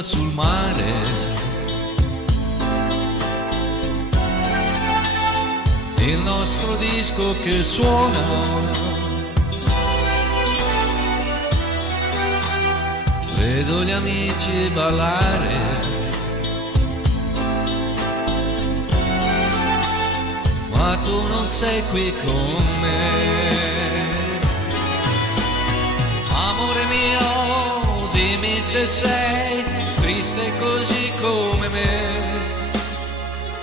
rotonda sul mare, il nostro disco che suona, vedo gli amici ballare, ma tu non sei qui con me. Amore mio, dimmi se sei triste così come me,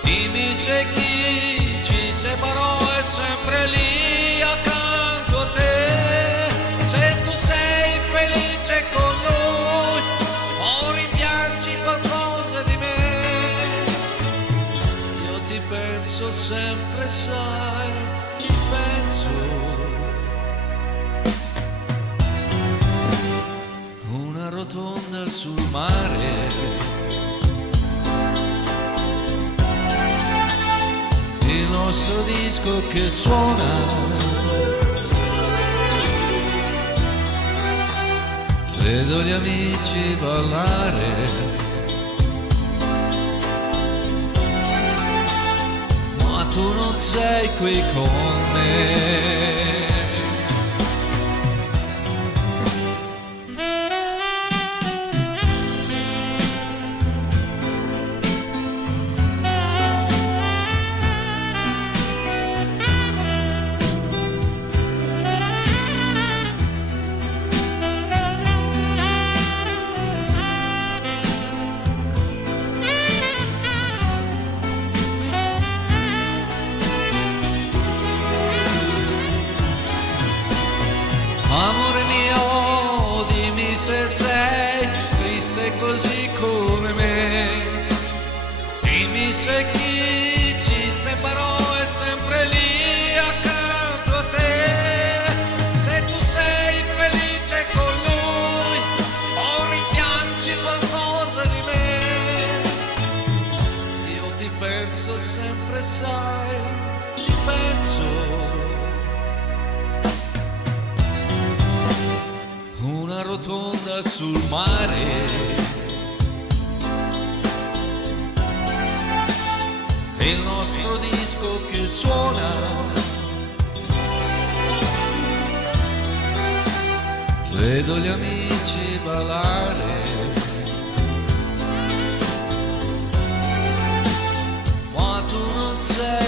dimmi se chi ci separò è sempre lì accanto a te, se tu sei felice con lui o rimpiangi qualcosa di me. Io ti penso sempre, sai, ti penso. Una rotonda sul mare, il nostro disco che suona, vedo gli amici ballare, ma tu non sei qui con me. Amore mio, dimmi se sei triste così come me, dimmi se chi ci separò è sempre lì accanto a te, se tu sei felice con lui o rimpiangi qualcosa di me. Io ti penso sempre, sai, ti penso. Una rotonda sul mare, il nostro disco che suona, vedo gli amici ballare, ma tu non sei